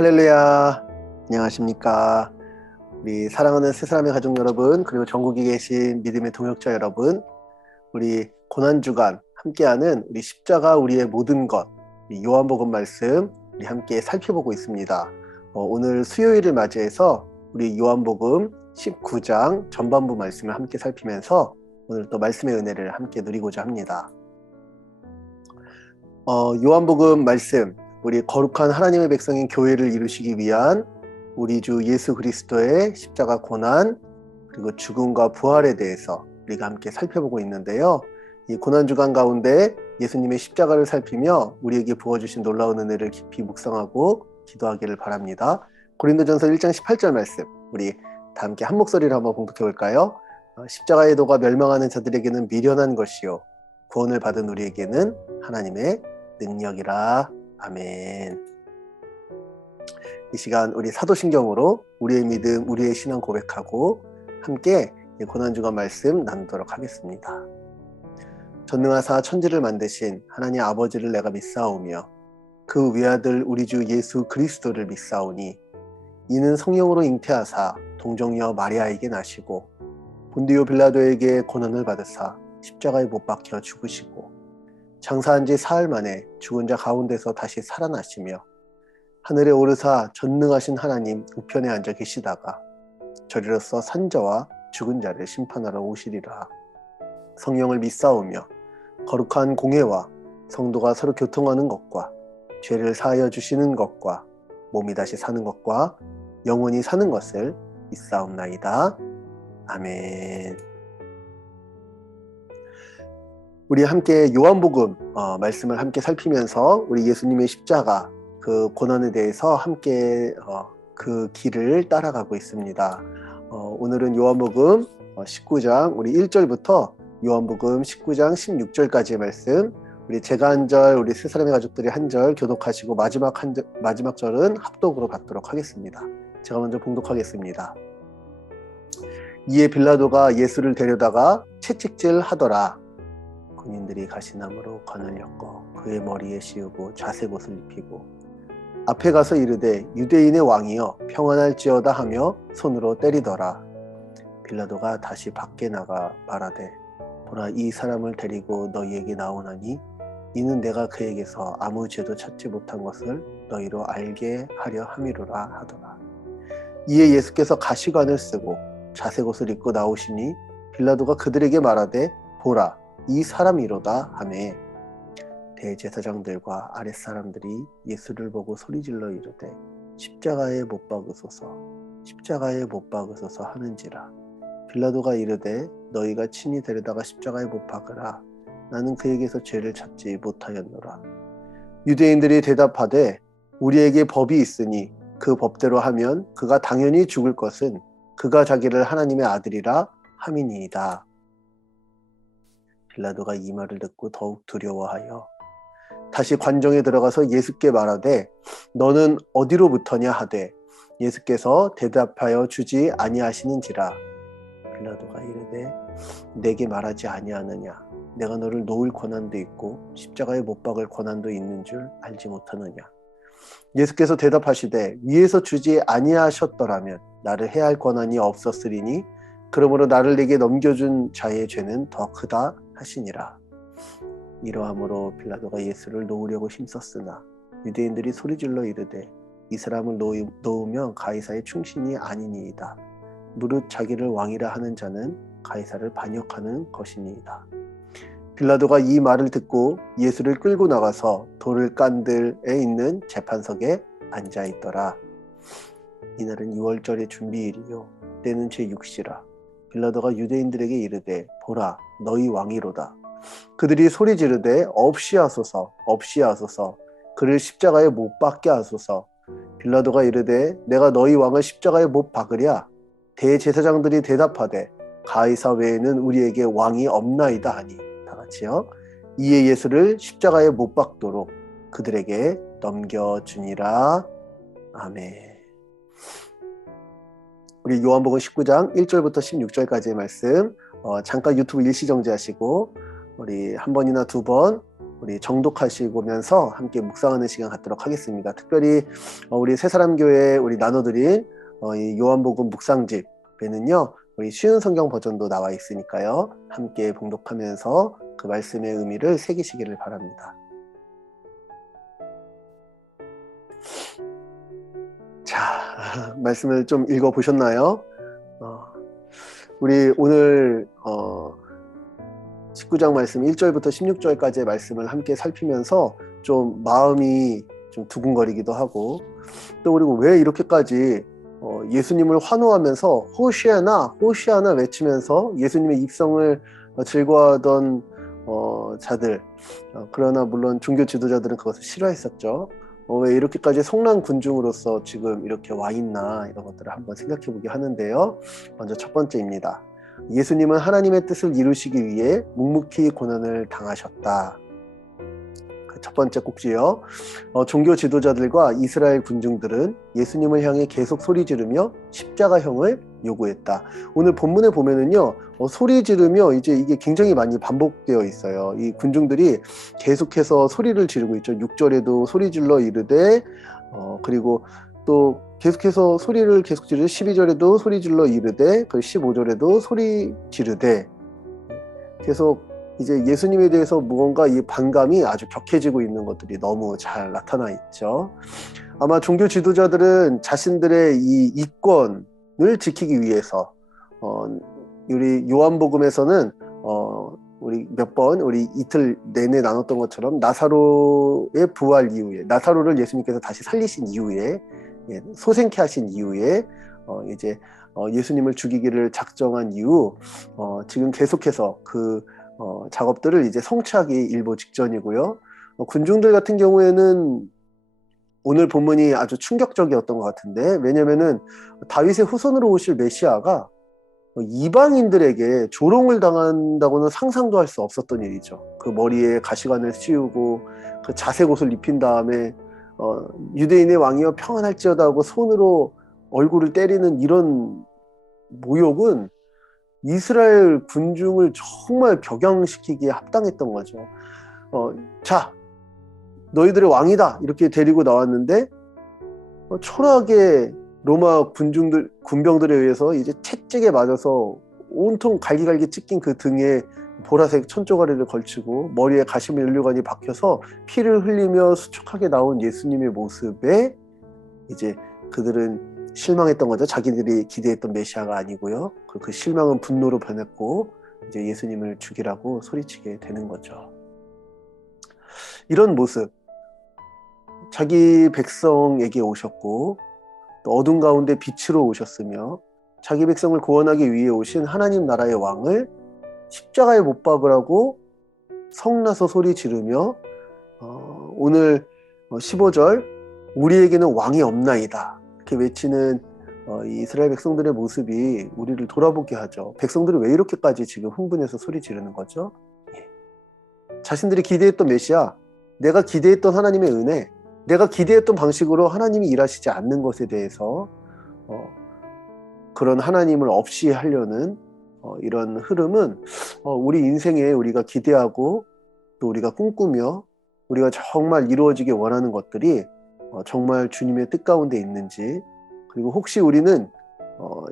할렐루야. 안녕하십니까. 우리 사랑하는 새사람의 가족 여러분, 그리고 전국에 계신 믿음의 동역자 여러분, 우리 고난주간 함께하는 우리 십자가 우리의 모든 것, 요한복음 말씀 우리 함께 살펴보고 있습니다. 오늘 수요일을 맞이해서 우리 요한복음 19장 전반부 말씀을 함께 살피면서 오늘 또 말씀의 은혜를 함께 누리고자 합니다. 요한복음 말씀, 우리 거룩한 하나님의 백성인 교회를 이루시기 위한 우리 주 예수 그리스도의 십자가 고난 그리고 죽음과 부활에 대해서 우리가 함께 살펴보고 있는데요. 이 고난주간 가운데 예수님의 십자가를 살피며 우리에게 부어주신 놀라운 은혜를 깊이 묵상하고 기도하기를 바랍니다. 고린도전서 1장 18절 말씀, 우리 다 함께 한 목소리로 한번 봉독해 볼까요? 십자가의 도가 멸망하는 자들에게는 미련한 것이요 구원을 받은 우리에게는 하나님의 능력이라. 아멘. 이 시간 우리 사도신경으로 우리의 믿음, 우리의 신앙 고백하고 함께 고난주간 말씀 나누도록 하겠습니다. 전능하사 천지를 만드신 하나님 아버지를 내가 믿사오며 그 외아들 우리 주 예수 그리스도를 믿사오니 이는 성령으로 잉태하사 동정녀 마리아에게 나시고 본디오 빌라도에게 고난을 받으사 십자가에 못 박혀 죽으시고 장사한 지 사흘 만에 죽은 자 가운데서 다시 살아나시며 하늘에 오르사 전능하신 하나님 우편에 앉아 계시다가 저리로서 산자와 죽은 자를 심판하러 오시리라. 성령을 믿사오며 거룩한 공회와 성도가 서로 교통하는 것과 죄를 사하여 주시는 것과 몸이 다시 사는 것과 영원히 사는 것을 믿사옵나이다. 아멘. 우리 함께 요한복음 말씀을 함께 살피면서 우리 예수님의 십자가 그 고난에 대해서 함께 그 길을 따라가고 있습니다. 오늘은 요한복음 19장 우리 1절부터 요한복음 19장 16절까지의 말씀, 우리 제가 한 절, 우리 세 사람의 가족들이 한 절 교독하시고 마지막 절은 합독으로 받도록 하겠습니다. 제가 먼저 봉독하겠습니다. 이에 빌라도가 예수를 데려다가 채찍질 하더라. 군인들이 가시나무로 관을 엮어 그의 머리에 씌우고 자색옷을 입히고 앞에 가서 이르되 유대인의 왕이여 평안할지어다 하며 손으로 때리더라. 빌라도가 다시 밖에 나가 말하되 보라, 이 사람을 데리고 너희에게 나오나니 이는 내가 그에게서 아무 죄도 찾지 못한 것을 너희로 알게 하려 함이로라 하더라. 이에 예수께서 가시관을 쓰고 자색옷을 입고 나오시니 빌라도가 그들에게 말하되 보라, 이 사람이로다 하매 대제사장들과 아랫사람들이 예수를 보고 소리질러 이르되 십자가에 못 박으소서, 십자가에 못 박으소서 하는지라. 빌라도가 이르되 너희가 친히 데려다가 십자가에 못 박으라. 나는 그에게서 죄를 찾지 못하였노라. 유대인들이 대답하되 우리에게 법이 있으니 그 법대로 하면 그가 당연히 죽을 것은 그가 자기를 하나님의 아들이라 함이니이다. 빌라도가 이 말을 듣고 더욱 두려워하여 다시 관정에 들어가서 예수께 말하되 너는 어디로부터냐 하되 예수께서 대답하여 주지 아니하시는지라. 빌라도가 이르되 내게 말하지 아니하느냐? 내가 너를 놓을 권한도 있고 십자가에 못 박을 권한도 있는 줄 알지 못하느냐? 예수께서 대답하시되 위에서 주지 아니하셨더라면 나를 해할 권한이 없었으리니 그러므로 나를 내게 넘겨준 자의 죄는 더 크다 하시니라. 이러함으로 빌라도가 예수를 놓으려고 힘썼으나 유대인들이 소리질러 이르되 이 사람을 놓으면 가이사의 충신이 아니니이다. 무릇 자기를 왕이라 하는 자는 가이사를 반역하는 것이니이다. 빌라도가 이 말을 듣고 예수를 끌고 나가서 돌을 깐 들에 있는 재판석에 앉아있더라. 이날은 6월절의 준비일이요 때는 제6시라. 빌라도가 유대인들에게 이르되 보라, 너희 왕이로다. 그들이 소리 지르되 없이하소서, 없이하소서, 그를 십자가에 못 박게 하소서. 빌라도가 이르되 내가 너희 왕을 십자가에 못 박으랴. 대제사장들이 대답하되 가이사 외에는 우리에게 왕이 없나이다 하니. 다 같이요. 이에 예수를 십자가에 못 박도록 그들에게 넘겨주니라. 아멘. 우리 요한복음 19장 1절부터 16절까지의 말씀 잠깐 유튜브 일시정지하시고 우리 한 번이나 두 번 우리 정독하시면서 함께 묵상하는 시간 갖도록 하겠습니다. 특별히 우리 새사람교회 우리 나눠드린 이 요한복음 묵상집에는요, 우리 쉬운 성경 버전도 나와 있으니까요, 함께 봉독하면서 그 말씀의 의미를 새기시기를 바랍니다. 자, 말씀을 좀 읽어보셨나요? 우리 오늘 19장 말씀 1절부터 16절까지의 말씀을 함께 살피면서 좀 마음이 좀 두근거리기도 하고, 또 그리고 왜 이렇게까지 예수님을 환호하면서 호시아나 호시아나 외치면서 예수님의 입성을 즐거워하던 자들, 그러나 물론 종교 지도자들은 그것을 싫어했었죠. 왜 이렇게까지 성난 군중으로서 지금 이렇게 와 있나, 이런 것들을 한번 생각해 보게 하는데요. 먼저 첫 번째입니다. 예수님은 하나님의 뜻을 이루시기 위해 묵묵히 고난을 당하셨다. 첫 번째 꼭지요. 종교 지도자들과 이스라엘 군중들은 예수님을 향해 계속 소리 지르며 십자가형을 요구했다. 오늘 본문에 보면은요, 소리 지르며 이제 이게 굉장히 많이 반복되어 있어요. 이 군중들이 계속해서 소리를 지르고 있죠. 6절에도 소리 질러 이르되, 그리고 또 계속해서 소리를 계속 지르되 12절에도 소리 질러 이르되, 그 15절에도 소리 지르되, 계속 이제 예수님에 대해서 무언가 이 반감이 아주 격해지고 있는 것들이 너무 잘 나타나 있죠. 아마 종교 지도자들은 자신들의 이 이권을 지키기 위해서 우리 요한복음에서는 우리 몇 번 우리 이틀 내내 나눴던 것처럼 나사로의 부활 이후에, 나사로를 예수님께서 다시 살리신 이후에, 소생케 하신 이후에 이제 예수님을 죽이기를 작정한 이후 지금 계속해서 그 작업들을 이제 성취하기 일보 직전이고요. 군중들 같은 경우에는 오늘 본문이 아주 충격적이었던 것 같은데, 왜냐면은 다윗의 후손으로 오실 메시아가 이방인들에게 조롱을 당한다고는 상상도 할 수 없었던 일이죠. 그 머리에 가시관을 씌우고 그 자색 옷을 입힌 다음에 유대인의 왕이여 평안할지어다 하고 손으로 얼굴을 때리는 이런 모욕은 이스라엘 군중을 정말 격양시키기에 합당했던 거죠. 자, 너희들의 왕이다, 이렇게 데리고 나왔는데 초라하게 로마 군병들에 의해서 이제 채찍에 맞아서 온통 갈기갈기 찢긴 그 등에 보라색 천조가리를 걸치고 머리에 가시면류관이 박혀서 피를 흘리며 수척하게 나온 예수님의 모습에 이제 그들은 실망했던 거죠. 자기들이 기대했던 메시아가 아니고요. 그 실망은 분노로 변했고 이제 예수님을 죽이라고 소리치게 되는 거죠. 이런 모습, 자기 백성에게 오셨고 또 어둠 가운데 빛으로 오셨으며 자기 백성을 구원하기 위해 오신 하나님 나라의 왕을 십자가에 못 박으라고 성나서 소리 지르며 오늘 15절 우리에게는 왕이 없나이다 이렇게 외치는 이 이스라엘 백성들의 모습이 우리를 돌아보게 하죠. 백성들이 왜 이렇게까지 지금 흥분해서 소리 지르는 거죠? 자신들이 기대했던 메시아, 내가 기대했던 하나님의 은혜, 내가 기대했던 방식으로 하나님이 일하시지 않는 것에 대해서 그런 하나님을 없이 하려는 이런 흐름은 우리 인생에 우리가 기대하고 또 우리가 꿈꾸며 우리가 정말 이루어지길 원하는 것들이 정말 주님의 뜻 가운데 있는지, 그리고 혹시 우리는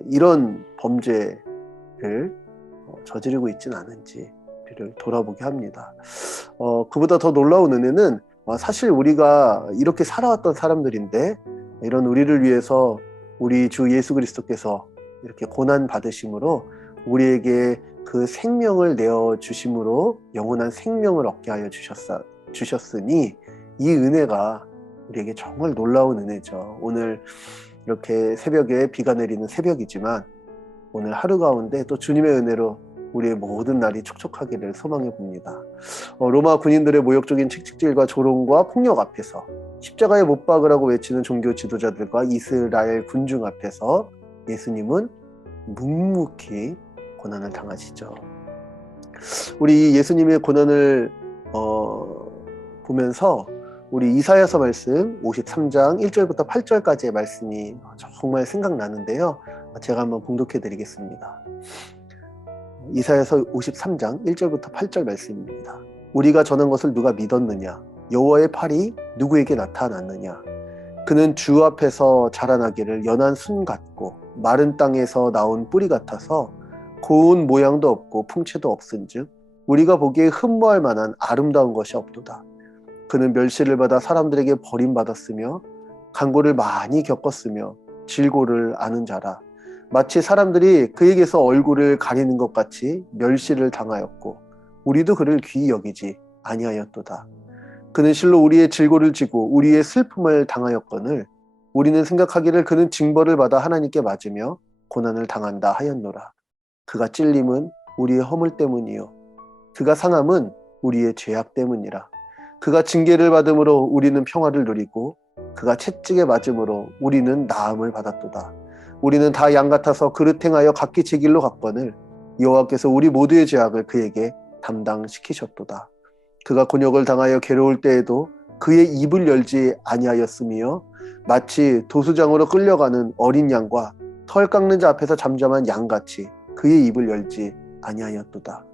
이런 범죄를 저지르고 있지는 않은지를 돌아보게 합니다. 그보다 더 놀라운 은혜는 사실 우리가 이렇게 살아왔던 사람들인데 이런 우리를 위해서 우리 주 예수 그리스도께서 이렇게 고난 받으심으로 우리에게 그 생명을 내어주심으로 영원한 생명을 얻게 하여 주셨으니 이 은혜가 우리에게 정말 놀라운 은혜죠. 오늘 이렇게 새벽에 비가 내리는 새벽이지만 오늘 하루 가운데 또 주님의 은혜로 우리의 모든 날이 촉촉하기를 소망해 봅니다. 로마 군인들의 모욕적인 채찍질과 조롱과 폭력 앞에서 십자가에 못 박으라고 외치는 종교 지도자들과 이스라엘 군중 앞에서 예수님은 묵묵히 고난을 당하시죠. 우리 예수님의 고난을 보면서 우리 이사야서 말씀 53장 1절부터 8절까지의 말씀이 정말 생각나는데요. 제가 한번 봉독해 드리겠습니다. 이사야서 53장 1절부터 8절 말씀입니다. 우리가 전한 것을 누가 믿었느냐? 여호와의 팔이 누구에게 나타났느냐? 그는 주 앞에서 자라나기를 연한 순 같고 마른 땅에서 나온 뿌리 같아서 고운 모양도 없고 풍채도 없은즉 우리가 보기에 흠모할 만한 아름다운 것이 없도다. 그는 멸시를 받아 사람들에게 버림받았으며 간고를 많이 겪었으며 질고를 아는 자라. 마치 사람들이 그에게서 얼굴을 가리는 것 같이 멸시를 당하였고 우리도 그를 귀히 여기지 아니하였도다. 그는 실로 우리의 질고를 지고 우리의 슬픔을 당하였거늘 우리는 생각하기를 그는 징벌을 받아 하나님께 맞으며 고난을 당한다 하였노라. 그가 찔림은 우리의 허물 때문이요 그가 상함은 우리의 죄악 때문이라. 그가 징계를 받음으로 우리는 평화를 누리고 그가 채찍에 맞음으로 우리는 나음을 받았도다. 우리는 다 양 같아서 그릇 행하여 각기 제 길로 갔거늘 여호와께서 우리 모두의 죄악을 그에게 담당시키셨도다. 그가 곤욕을 당하여 괴로울 때에도 그의 입을 열지 아니하였으며 마치 도수장으로 끌려가는 어린 양과 털 깎는 자 앞에서 잠잠한 양같이 그의 입을 열지 아니하였도다.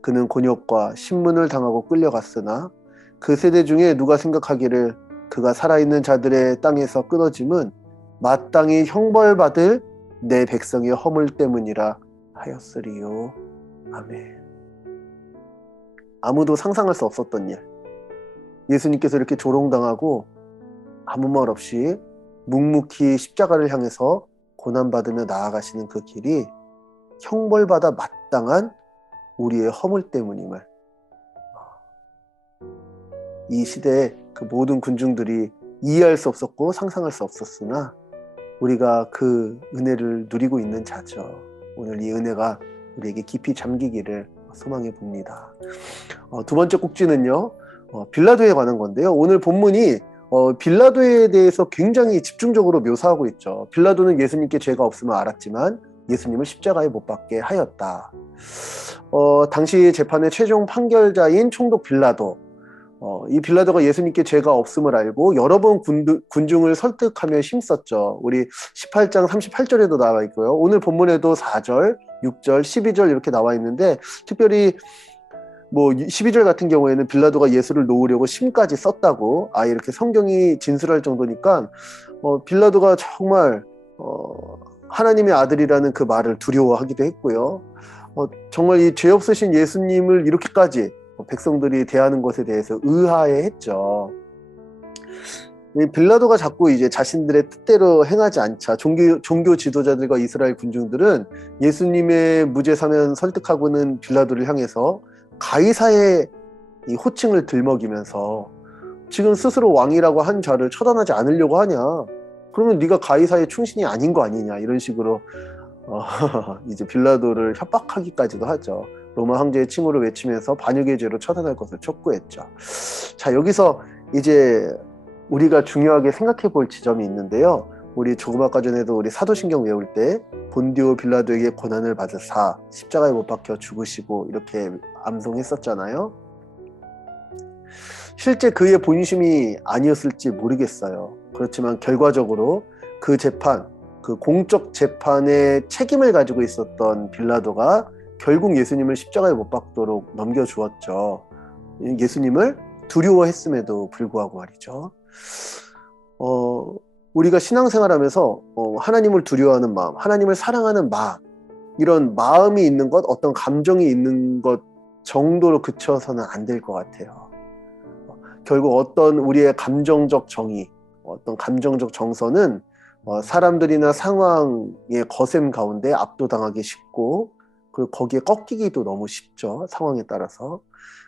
그는 곤욕과 신문을 당하고 끌려갔으나 그 세대 중에 누가 생각하기를 그가 살아있는 자들의 땅에서 끊어짐은 마땅히 형벌받을 내 백성의 허물 때문이라 하였으리요. 아멘. 아무도 상상할 수 없었던 일. 예수님께서 이렇게 조롱당하고 아무 말 없이 묵묵히 십자가를 향해서 고난받으며 나아가시는 그 길이 형벌받아 마땅한 우리의 허물 때문임을 이 시대의 그 모든 군중들이 이해할 수 없었고 상상할 수 없었으나 우리가 그 은혜를 누리고 있는 자죠. 오늘 이 은혜가 우리에게 깊이 잠기기를 소망해 봅니다. 두 번째 꼭지는요, 빌라도에 관한 건데요. 오늘 본문이 빌라도에 대해서 굉장히 집중적으로 묘사하고 있죠. 빌라도는 예수님께 죄가 없음을 알았지만 예수님을 십자가에 못 박게 하였다. 당시 재판의 최종 판결자인 총독 빌라도, 이 빌라도가 예수님께 죄가 없음을 알고 여러 번 군중을 설득하며 힘썼죠. 우리 18장 38절에도 나와 있고요. 오늘 본문에도 4절, 6절, 12절 이렇게 나와 있는데 특별히 뭐 12절 같은 경우에는 빌라도가 예수를 놓으려고 심까지 썼다고 이렇게 성경이 진술할 정도니까 빌라도가 정말 하나님의 아들이라는 그 말을 두려워하기도 했고요. 정말 이 죄 없으신 예수님을 이렇게까지 백성들이 대하는 것에 대해서 의아해했죠. 빌라도가 자꾸 이제 자신들의 뜻대로 행하지 않자 종교 지도자들과 이스라엘 군중들은 예수님의 무죄 사면 설득하고는 빌라도를 향해서 가이사의 이 호칭을 들먹이면서 지금 스스로 왕이라고 한 자를 처단하지 않으려고 하냐? 그러면 네가 가이사의 충신이 아닌 거 아니냐? 이런 식으로 이제 빌라도를 협박하기까지도 하죠. 로마 황제의 칭호를 외치면서 반역의 죄로 처단할 것을 촉구했죠. 자, 여기서 이제 우리가 중요하게 생각해 볼 지점이 있는데요. 우리 조금 아까 전에도 우리 사도신경 외울 때 본디오 빌라도에게 고난을 받으사 십자가에 못 박혀 죽으시고 이렇게 암송했었잖아요. 실제 그의 본심이 아니었을지 모르겠어요. 그렇지만 결과적으로 그 재판, 그 공적 재판의 책임을 가지고 있었던 빌라도가 결국 예수님을 십자가에 못 박도록 넘겨주었죠. 예수님을 두려워했음에도 불구하고 말이죠. 우리가 신앙생활하면서 하나님을 두려워하는 마음, 하나님을 사랑하는 마음, 이런 마음이 있는 것, 어떤 감정이 있는 것 정도로 그쳐서는 안 될 것 같아요. 결국 어떤 우리의 감정적 정의, 어떤 감정적 정서는 사람들이나 상황의 거셈 가운데 압도당하기 쉽고 그리고 거기에 꺾이기도 너무 쉽죠. 상황에 따라서.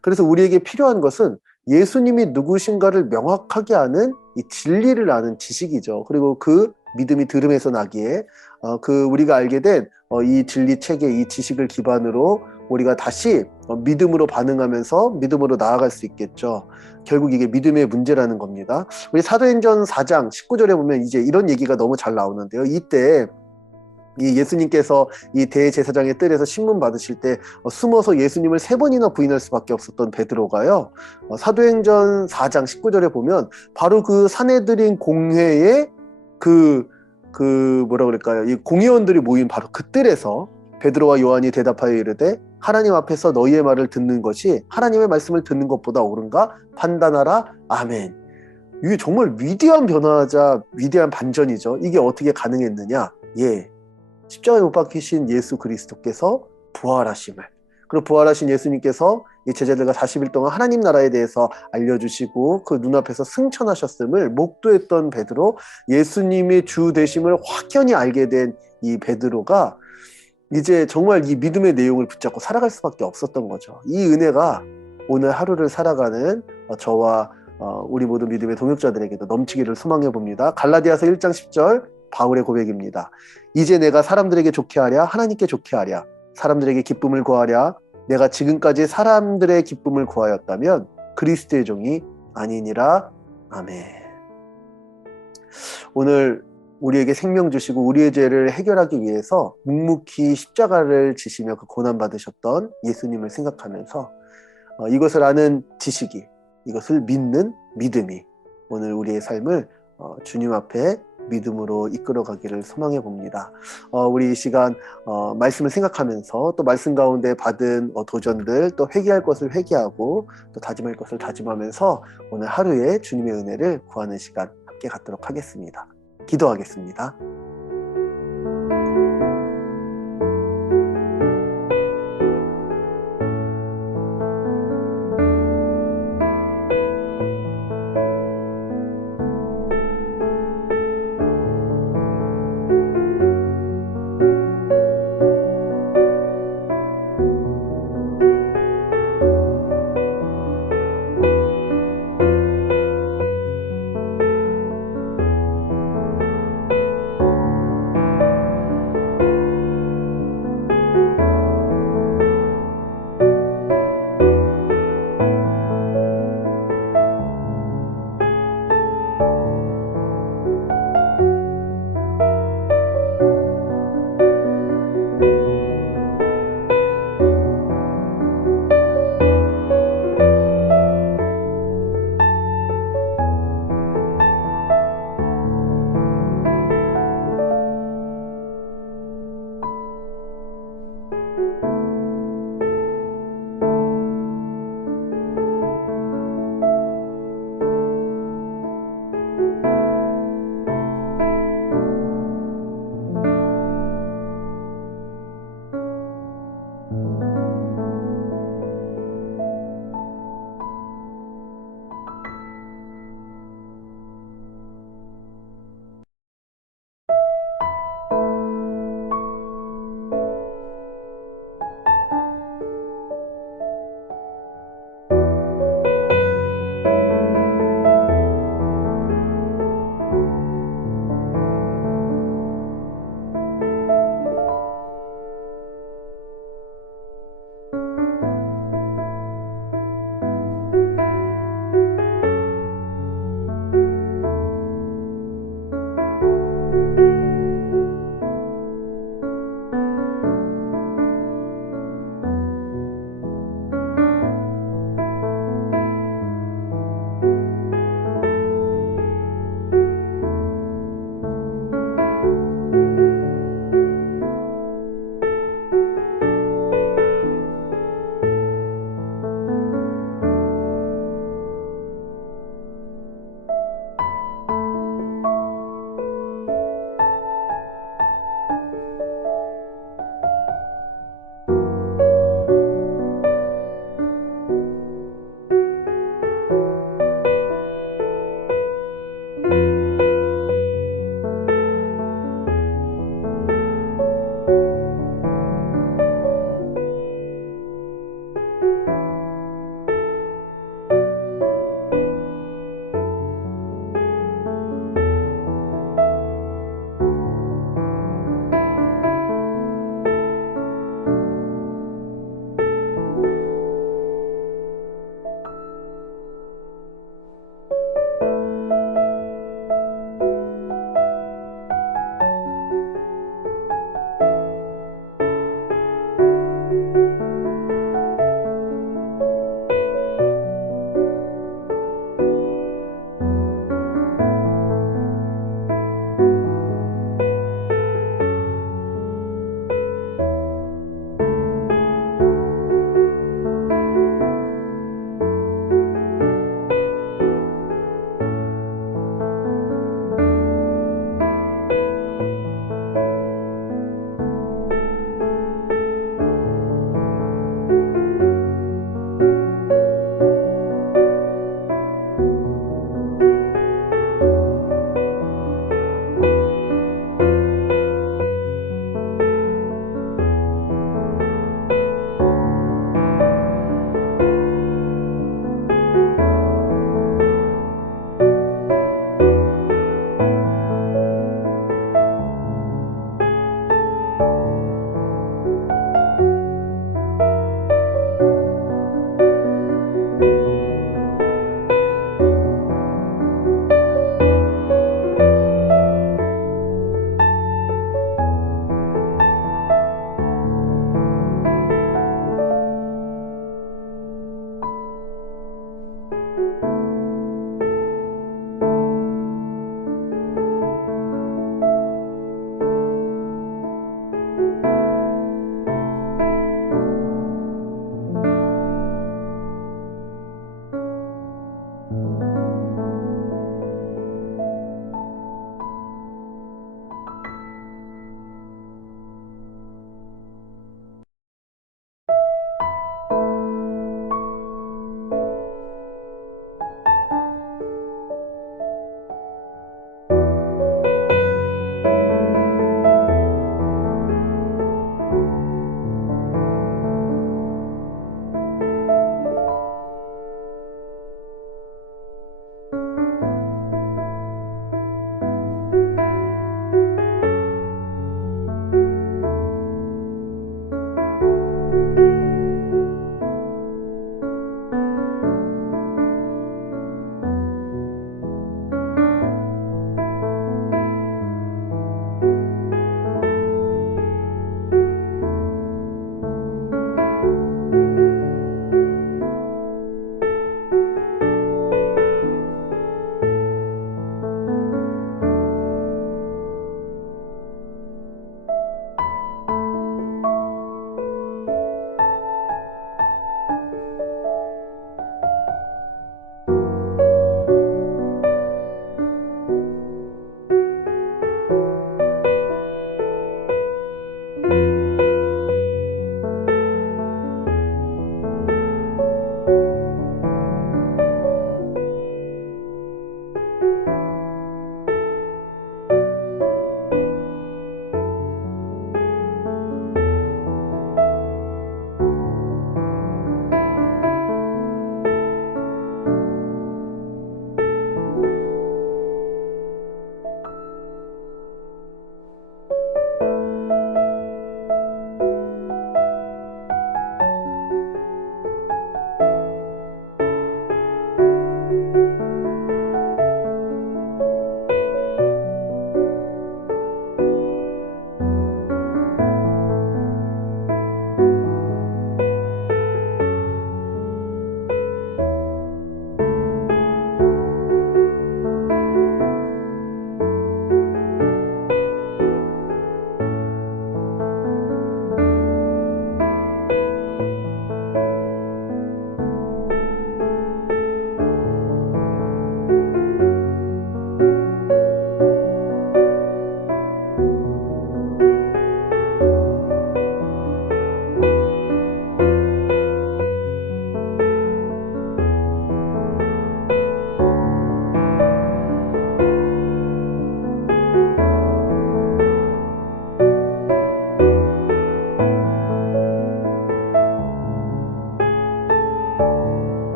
그래서 우리에게 필요한 것은 예수님이 누구신가를 명확하게 아는 이 진리를 아는 지식이죠. 그리고 그 믿음이 들음에서 나기에 그 우리가 알게 된 이 진리 체계, 이 지식을 기반으로 우리가 다시 믿음으로 반응하면서 믿음으로 나아갈 수 있겠죠. 결국 이게 믿음의 문제라는 겁니다. 우리 사도행전 4장 19절에 보면 이제 이런 얘기가 너무 잘 나오는데요. 이때 이 예수님께서 이 대제사장의 뜰에서 신문 받으실 때 숨어서 예수님을 3번이나 부인할 수밖에 없었던 베드로가요. 사도행전 4장 19절에 보면 바로 그 산헤드린 공회에 그 뭐라 그럴까요? 이 공의원들이 모인 바로 그 뜰에서 베드로와 요한이 대답하여 이르되 하나님 앞에서 너희의 말을 듣는 것이 하나님의 말씀을 듣는 것보다 옳은가 판단하라. 아멘. 이게 정말 위대한 변화자 위대한 반전이죠. 이게 어떻게 가능했느냐? 예, 십자가에 못 박히신 예수 그리스도께서 부활하심을, 그리고 부활하신 예수님께서 이 제자들과 40일 동안 하나님 나라에 대해서 알려주시고 그 눈앞에서 승천하셨음을 목도했던 베드로, 예수님의 주 되심을 확연히 알게 된 이 베드로가 이제 정말 이 믿음의 내용을 붙잡고 살아갈 수밖에 없었던 거죠. 이 은혜가 오늘 하루를 살아가는 저와 우리 모든 믿음의 동역자들에게도 넘치기를 소망해 봅니다. 갈라디아서 1장 10절 바울의 고백입니다. 이제 내가 사람들에게 좋게 하랴 하나님께 좋게 하랴 사람들에게 기쁨을 구하랴 내가 지금까지 사람들의 기쁨을 구하였다면 그리스도의 종이 아니니라. 아멘. 오늘 우리에게 생명 주시고 우리의 죄를 해결하기 위해서 묵묵히 십자가를 지시며 그 고난받으셨던 예수님을 생각하면서 이것을 아는 지식이, 이것을 믿는 믿음이 오늘 우리의 삶을 주님 앞에 믿음으로 이끌어가기를 소망해 봅니다. 우리 이 시간 말씀을 생각하면서 또 말씀 가운데 받은 도전들, 또 회개할 것을 회개하고 또 다짐할 것을 다짐하면서 오늘 하루에 주님의 은혜를 구하는 시간 함께 갖도록 하겠습니다. 기도하겠습니다.